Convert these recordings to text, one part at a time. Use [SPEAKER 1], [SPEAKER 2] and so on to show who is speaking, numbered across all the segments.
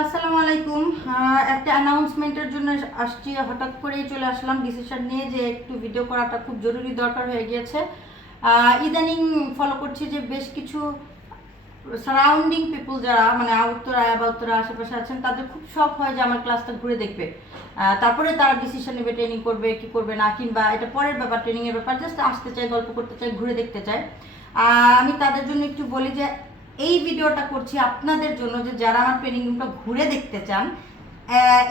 [SPEAKER 1] আসসালামু আলাইকুম। একটা অ্যানাউন্সমেন্টের জন্য আসছি। হঠাৎ করেই চলে আসলাম ডিসিশন নিয়ে যে একটু ভিডিও করাটা খুব জরুরি দরকার হয়ে গিয়েছে। ইদানিং ফলো করছি যে বেশ কিছু সারাউন্ডিং পিপল যারা মানে উত্তরা বা উত্তরা আশেপাশে আছেন, তাদের খুব শখ হয় যে আমার ক্লাসটা ঘুরে দেখবে। তারপরে তারা ডিসিশন নেবে ট্রেনিং করবে, কি করবে না, কিংবা এটা পরের ব্যাপার ট্রেনিংয়ের ব্যাপার জাস্ট আসতে চায়, গল্প করতে চায়, ঘুরে দেখতে চায়। আমি তাদের জন্য একটু বলি যে এই ভিডিওটা করছি আপনাদের জন্য যে যারা আমার ট্রেনিংটা ঘুরে দেখতে চান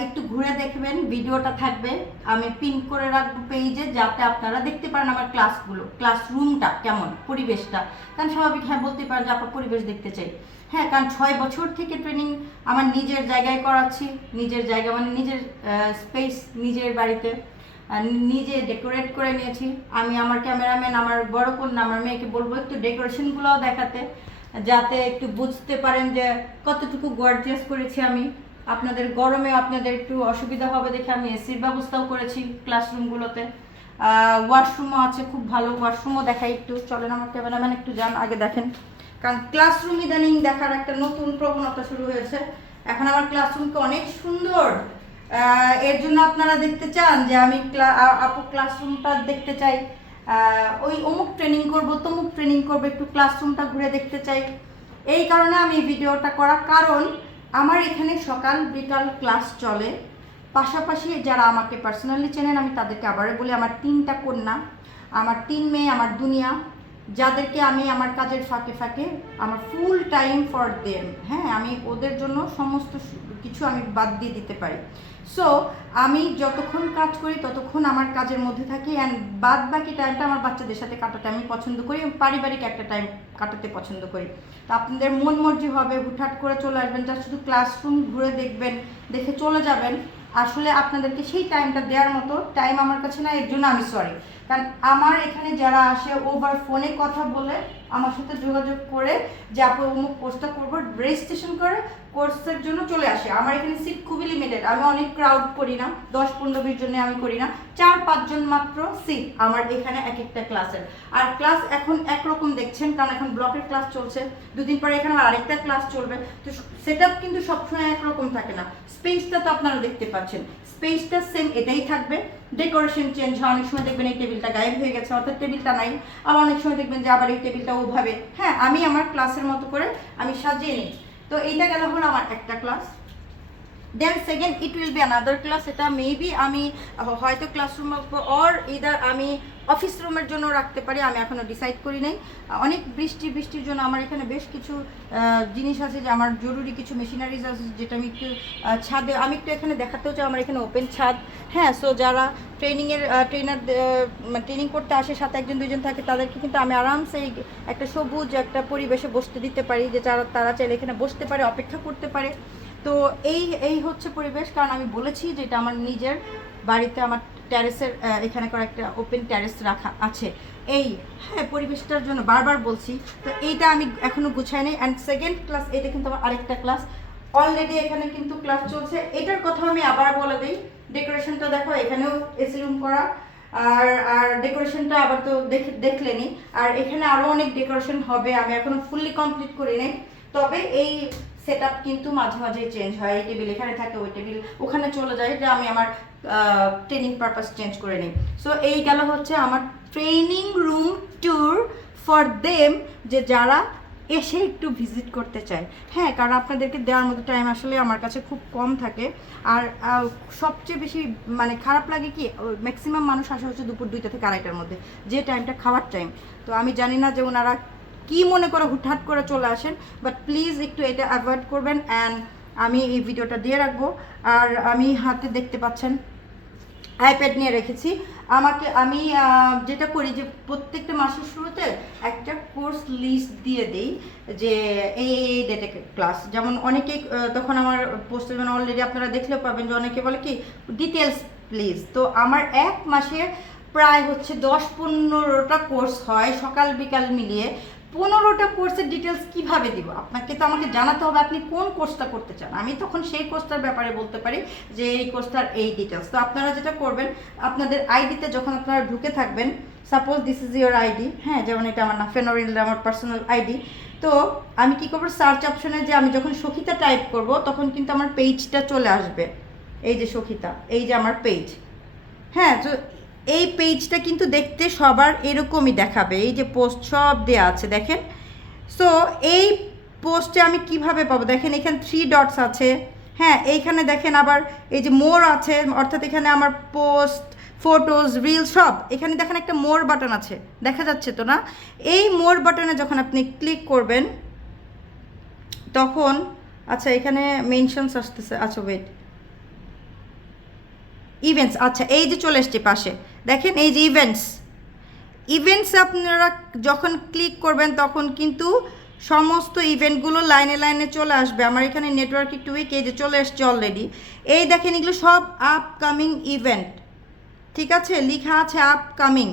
[SPEAKER 1] একটু ঘুরে দেখবেন, ভিডিওটা থাকবে। আমি পিন করে রাখব পেজে যাতে আপনারা দেখতে পারেন আমার ক্লাসগুলো ক্লাসরুমটা কেমন, পরিবেশটা। কারণ স্বাভাবিক হ্যাঁ বলতে পারেন যে আপনার পরিবেশ দেখতে চাই। হ্যাঁ কারণ ছয় বছর থেকে ট্রেনিং আমার নিজের জায়গায় করাচ্ছি, নিজের জায়গা মানে নিজের স্পেস নিজের বাড়িতে নিজে ডেকোরেট করে নিয়েছি। আমি আমার ক্যামেরাম্যান আমার বড় কন্যা, আমার মেয়েকে বলব একটু ডেকোরেশনগুলোও দেখাতে। যাতে একটু বুঝতে পারেন যে কতটুকু গর্জিয়াস করেছি আমি। আপনাদের গরমে আপনাদের একটু অসুবিধা হবে দেখে আমি এসির ব্যবস্থাও করেছি ক্লাসরুমগুলোতে ওয়াশরুমও আছে, খুব ভালো ওয়াশরুমও দেখাই একটু। চলেন আমার ক্যামেরাম্যান একটু যান, আগে দেখেন। কারণ ক্লাসরুম ইদানিং দেখার একটা নতুন প্রবণতা শুরু হয়েছে। এখন আমার ক্লাসরুমকে অনেক সুন্দর। এর জন্য আপনারা দেখতে চান যে আমি আপু ক্লাসরুমটা দেখতে চাই। ওই অমুক ট্রেনিং করব, তমুক ট্রেনিং করব, একটু ক্লাসরুমটা ঘুরে দেখতে চাই। এই কারণে আমি ভিডিওটা করা কারণ, আমার এখানে সকাল বিকাল ক্লাস চলে। পাশাপাশি যারা আমাকে পার্সোনালি চেনেন, আমি তাদেরকে আবারও বলি, আমার তিনটা কন্যা, আমার তিন মেয়ে, আমার দুনিয়া। যাদেরকে আমি আমার কাজের ফাঁকে ফাঁকে আমার ফুল টাইম ফর দেম হ্যাঁ আমি ওদের জন্য সমস্ত কিছু আমি বাদ দিয়ে দিতে পারি। সো আমি যতক্ষণ কাজ করি, ততক্ষণ আমার কাজের মধ্যে থাকি অ্যান্ড বাদ বাকি টাইমটা আমার বাচ্চাদের সাথে কাটাতে আমি পছন্দ করি, পারিবারিক একটা টাইম কাটাতে পছন্দ করি। তো আপনাদের মন মর্জি হবে, হুটহাট করে চলে আসবেন যা শুধু ক্লাসরুম ঘুরে দেখবেন, দেখে চলে যাবেন। আসলে আপনাদেরকে সেই টাইমটা দেওয়ার মতো টাইম আমার কাছে না এর জন্য আমি সরি কারণ আমার এখানে যারা আসে ওভার ফোনে কথা বলে, আমার সাথে যোগাযোগ করে যে আপু অমুক কোর্সটা করব রেজিস্ট্রেশন করে কোর্সের জন্য চলে আসে। আমার এখানে সিট খুবই লিমিটেড আমি অনেক ক্রাউড করি না। দশ, পনেরো, বিশ জন্য আমি করি না। চার পাঁচজন মাত্র সিট আমার এখানে এক একটা ক্লাসের আর ক্লাস এখন একরকম দেখছেন, কারণ এখন ব্লকের ক্লাস চলছে। দুদিন পরে এখানে আরেকটা ক্লাস চলবে। তো সেট আপ কিন্তু সবসময় একরকম থাকে না। স্পেসটা তো আপনারা দেখতে পাচ্ছেন। স্পেসটা সেম এটাই থাকবে। ডেকোরেশন চেঞ্জ হয়, অনেক সময় দেখবেন এই টেবিলটা গায়েব হয়ে গেছে, অর্থাৎ টেবিলটা নাই। আবার অনেক সময় দেখবেন যে আবার এই টেবিলটা ওভাবে। হ্যাঁ আমি আমার ক্লাসের মতো করে আমি সাজিয়ে নিই। তো এইটা গেল হলো আমার একটা class. Then second it will be another class এটা মেবি আমি, হয়তো ক্লাসরুম অর ইদার আমি অফিস রুমের জন্য রাখতে পারি, আমি এখনও ডিসাইড করি নাই। অনেক বৃষ্টি, বৃষ্টির জন্য আমার এখানে বেশ কিছু জিনিস আছে যে আমার জরুরি কিছু মেশিনারিজ আছে যেটা আমি একটু ছাদে, আমি একটু এখানে দেখাতেও চাই, আমার এখানে ওপেন ছাদ। হ্যাঁ সো যারা ট্রেনিংয়ের ট্রেনার ট্রেনিং করতে আসে, সাথে একজন দুজন থাকে, তাদেরকে কিন্তু আমি আরামসে এই একটা সবুজ একটা পরিবেশে বসতে দিতে পারি, যে যারা, তারা চাইলে এখানে বসতে পারে, অপেক্ষা করতে পারে। তো এই এই হচ্ছে পরিবেশ, কারণ আমি বলেছি যে এটা আমার নিজের বাড়িতে আমার ট্যারেসের এখানে করা একটা ওপেন ট্যারেস রাখা আছে। এই হ্যাঁ পরিবেশটার জন্য বারবার বলছি, তো এইটা আমি এখনও গুছাই নাই। অ্যান্ড সেকেন্ড ক্লাস এটা কিন্তু আমার আরেকটা ক্লাস অলরেডি এখানে কিন্তু ক্লাস চলছে। এটার কথা আমি আবার বলে দিই। ডেকোরেশনটা দেখো, এখানেও এসি রুম করা। আর আর ডেকোরেশনটা আবার তো দেখে, দেখলেনি। আর এখানে আরও অনেক ডেকোরেশন হবে। আমি এখনও ফুললি কমপ্লিট করি নাই। তবে এই সেট কিন্তু মাঝে মাঝে চেঞ্জ হয়। এই টেবিল এখানে থাকে, ওই টেবিল ওখানে চলে যায়। যে আমি আমার ট্রেনিং পারপাস চেঞ্জ করে নিই। সো এই গেল হচ্ছে আমার training room tour for them যে যারা এসে একটু ভিজিট করতে চায়। হ্যাঁ কারণ আপনাদেরকে দেওয়ার মতো টাইম আসলে আমার কাছে খুব কম থাকে। আর সবচেয়ে বেশি মানে খারাপ লাগে কি ম্যাক্সিমাম মানুষ আসা হচ্ছে দুপুর দুইটা থেকে আড়াইটার মধ্যে, যে টাইমটা খাওয়ার টাইম তো আমি জানি না যে ওনারা কি মনে করে হুটহাট করে চলে আসেন বাট প্লিজ একটু এটা অ্যাভয়েড করবেন অ্যান্ড আমি এই ভিডিওটা দিয়ে রাখব। আর আমি হাতে দেখতে পাচ্ছেন আইপ্যাড নিয়ে রেখেছি। আমাকে আমি যেটা করি যে প্রত্যেকটা মাসের শুরুতে একটা কোর্স লিস্ট দিয়ে দিই যে এই এই ডেটে ক্লাস যেমন অনেকেই তখন আমার পোস্টে যেমন অলরেডি আপনারা দেখলেও পাবেন যে অনেকে বলে কি ডিটেলস প্লিজ তো আমার এক মাসে প্রায় হচ্ছে দশ পনেরোটা কোর্স হয় সকাল বিকাল মিলিয়ে। পনেরোটা কোর্সের ডিটেলস কীভাবে দিব? আপনাকে তো আমাকে জানাতে হবে আপনি কোন কোর্সটা করতে চান। আমি তখন সেই কোর্সটার ব্যাপারে বলতে পারি যে এই কোর্সটার এই ডিটেলস তো আপনারা যেটা করবেন, আপনাদের আইডিতে যখন আপনারা ঢুকে থাকবেন suppose this is your ID হ্যাঁ যেমন এটা আমার না ফেনোরিল আমার পার্সোনাল আইডি তো আমি কি করব? সার্চ অপশনে যে আমি যখন সখিতা টাইপ করব, তখন কিন্তু আমার পেজটা চলে আসবে। এই যে সখিতা, এই যে আমার পেজ হ্যাঁ তো এই পেজটা কিন্তু দেখতে সবার এরকমই দেখাবে। এই যে পোস্ট সব দেওয়া আছে, দেখেন? সো এই পোস্টে আমি কীভাবে পাবো? দেখেন, এখানে থ্রি ডটস আছে। হ্যাঁ এইখানে দেখেন আবার এই যে মোর আছে, অর্থাৎ এখানে আমার পোস্ট ফটোজ রিল সব। এখানে দেখেন একটা মোর বাটন আছে। দেখা যাচ্ছে তো না? এই মোর বাটনে যখন আপনি ক্লিক করবেন, তখন আচ্ছা এখানে মেনশনস আসতেছে। আচ্ছা ওয়েট ইভেন্টস আচ্ছা এই যে চলে এসছে পাশে, দেখেন এই যে ইভেন্টস ইভেন্টস আপনারা যখন ক্লিক করবেন তখন কিন্তু সমস্ত ইভেন্টগুলো লাইনে লাইনে চলে আসবে। আমার এখানে নেটওয়ার্ক একটু উইক এই যে চলে এসছে অলরেডি এই দেখেন এগুলো সব আপকামিং ইভেন্ট ঠিক আছে? লেখা আছে আপকামিং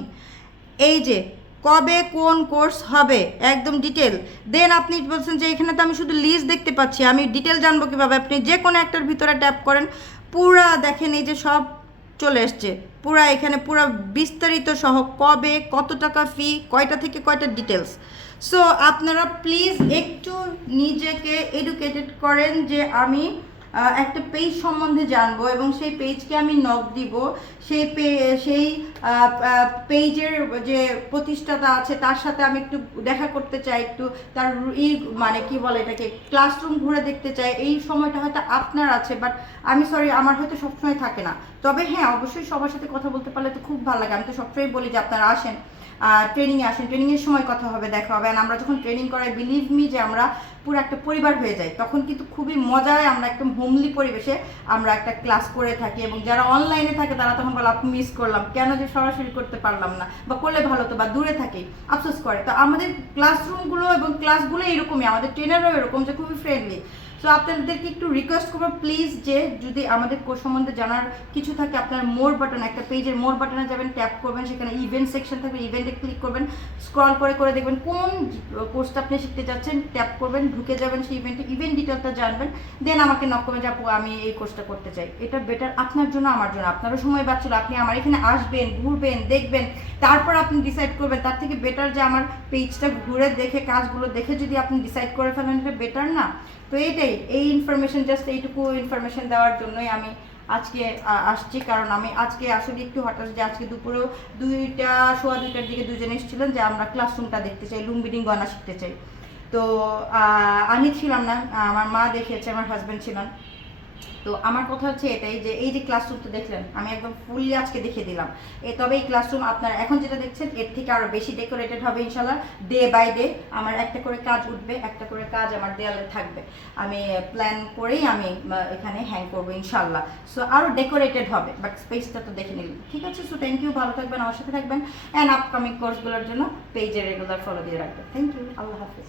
[SPEAKER 1] এই যে, কবে কোন কোর্স হবে, একদম ডিটেল দেন আপনি বলছেন যে এখানে তো আমি শুধু লিস্ট দেখতে পাচ্ছি, আমি ডিটেল জানব কীভাবে? আপনি যে কোনো একটার ভিতরে ট্যাপ করেন, পুরা দেখেন এই যে সব চলে এসছে। পুরা এখানে পুরা বিস্তারিত সহ কবে, কত টাকা ফি কয়টা থেকে কয়টা ডিটেলস সো আপনারা প্লিজ একটু নিজেকে এডুকেটেড করেন যে আমি একটা পেজ সম্বন্ধে জানব এবং সেই পেজকে আমি নক দিব। সেই সেই পেজের যে প্রতিষ্ঠাতা আছে, তার সাথে আমি একটু দেখা করতে চাই, একটু তার ই মানে কি বলে এটাকে ক্লাসরুম ঘুরে দেখতে চাই। এই সময়টা হয়তো আপনার আছে বাট আমি সরি আমার হয়তো সবসময় থাকে না। তবে হ্যাঁ অবশ্যই সবার সাথে কথা বলতে পারলে তো খুব ভালো লাগে। আমি তো সবসময় বলি যে আপনারা আসেন। ট্রেনিংয়ে আসেন ট্রেনিংয়ের সময় কথা হবে, দেখা হবে। আর আমরা যখন ট্রেনিং করাই বিলিভ মি যে আমরা পুরো একটা পরিবার হয়ে যাই। তখন কিন্তু খুবই মজায় আমরা একদম হোমলি পরিবেশে আমরা একটা ক্লাস করে থাকি এবং যারা অনলাইনে থাকে, তারা তখন বলে আপনি মিস করলাম। কেন যে সরাসরি করতে পারলাম না? বা করলে ভালো তো বা দূরে থাকি। আফসোস করে। তো আমাদের ক্লাসরুমগুলো এবং ক্লাসগুলো এরকমই, আমাদের ট্রেনারও এরকম যে খুবই ফ্রেন্ডলি সো আপনাদেরকে একটু রিকোয়েস্ট করব প্লিজ যে যদি আমাদের কোর্স সম্বন্ধে জানার কিছু থাকে, আপনার মোর বাটন একটা পেজের মোর বাটনে যাবেন ট্যাপ করবেন, সেখানে ইভেন্ট সেকশন থাকবে ইভেন্টে ক্লিক করবেন স্ক্রল করে করে দেখবেন কোন কোর্সটা আপনি শিখতে চাচ্ছেন ট্যাপ করবেন, ঢুকে যাবেন সেই ইভেন্টে ইভেন্ট ডিটেলটা জানবেন দেন আমাকে নক করবেন যে আমি এই কোর্সটা করতে চাই। এটা বেটার আপনার জন্য, আমার জন্য। আপনারও সময় বাঁচলো, আপনি আমার এখানে আসবেন, ঘুরবেন, দেখবেন, তারপর আপনি ডিসাইড করবেন। তার থেকে বেটার যে আমার পেজটা ঘুরে দেখে, কাজগুলো দেখে যদি আপনি ডিসাইড করে ফেলেন, এটা বেটার না। তো এইটাই এই ইনফরমেশন জাস্ট এইটুকু ইনফরমেশন দেওয়ার জন্যই আমি আজকে আসছি। কারণ আমি আজকে আসলে একটু হঠাৎ যে আজকে দুপুরেও দুইটা, সোয়া দুইটার দিকে দুজনে এসেছিলেন যে আমরা ক্লাসরুমটা দেখতে চাই লুম বিডিং গয়না শিখতে চাই। তো আমি ছিলাম না, আমার মা দেখিয়েছে, আমার হাজব্যান্ড ছিলেন। তো আমার কথা হচ্ছে এটাই যে এই যে ক্লাসরুমটা দেখলেন, আমি একদম ফুললি আজকে দেখিয়ে দিলাম। এ, তবে এই ক্লাসরুম আপনার এখন যেটা দেখছেন, এর থেকে আরও বেশি ডেকোরেটেড হবে ইনশাল্লাহ ডে বাই ডে আমার একটা করে কাজ উঠবে, একটা করে কাজ আমার দেয়ালে থাকবে। আমি প্ল্যান করেই আমি এখানে হ্যাং করব ইনশাল্লাহ সো আরও ডেকোরেটেড হবে বাট স্পেসটা তো দেখে নিলাম। ঠিক আছে সো থ্যাংক ইউ ভালো থাকবেন, আমার সাথে থাকবেন অ্যান্ড আপকামিং কোর্সগুলোর জন্য পেজে রেগুলার ফলো দিয়ে রাখবেন। থ্যাংক ইউ আল্লাহ হাফিজ।